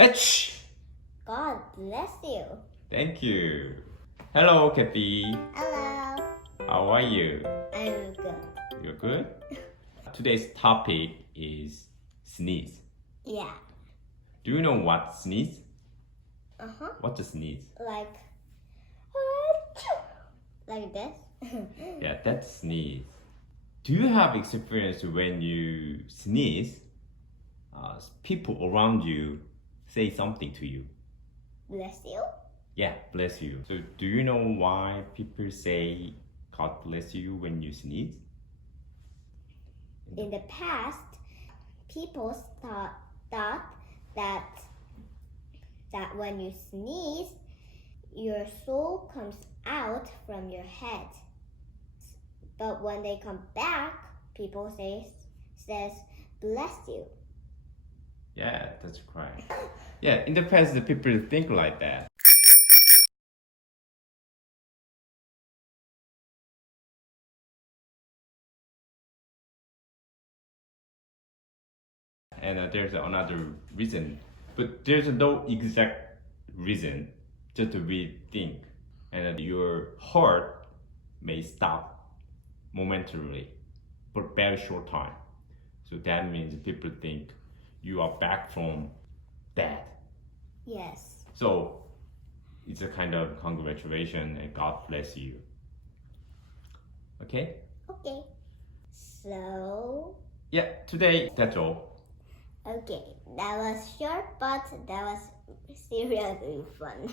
H. God bless you. Thank you. Hello, Kathy. Hello. How are you? I'm good. You're good? Today's topic is sneeze. Yeah. Do you know what sneeze? Uh-huh. What's a sneeze? Like this. Yeah, that's sneeze. Do you have experience when you sneeze, people around you say something to you? Bless you. Yeah, bless you. So do you know why people say God bless you when you sneeze? In the past, people thought that when you sneeze, your soul comes out from your head. But when they come back, people says bless you. Yeah, that's right. Yeah, in the past, the people think like that. And there's another reason, but there's no exact reason, just we think. And your heart may stop momentarily for a very short time. So that means people think you are back from death. Yes. So it's a kind of congratulation and God bless you. Okay? Okay. So, Yeah, today that's all. okay, that was short, but that was seriously fun.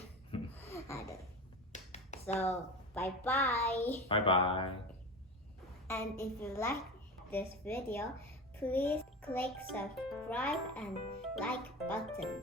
So, bye-bye. Bye-bye. And if you like this video, please click subscribe and like button.